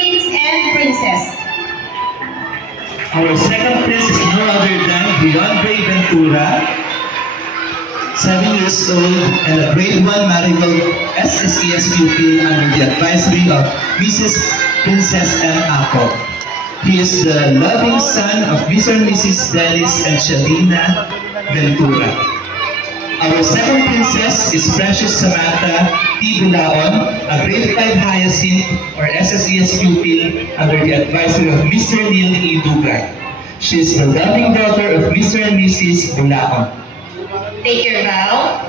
prince and princess. Our second prince is no other than Beyonce Ventura, 7 years old and a grade 1 Marigold SSES pupil under the advisory of Mrs. Princess M. Ako. He is the loving son of Mr. and Mrs. Dennis and Shalina Ventura. Our second princess is Precious Samantha T. Bulaon, a grade 5 Hyacinth or SSES pupil under the advisory of Mr. Neil E. Dugay. She is the loving daughter of Mr. and Mrs. Bulaon. Take your vow.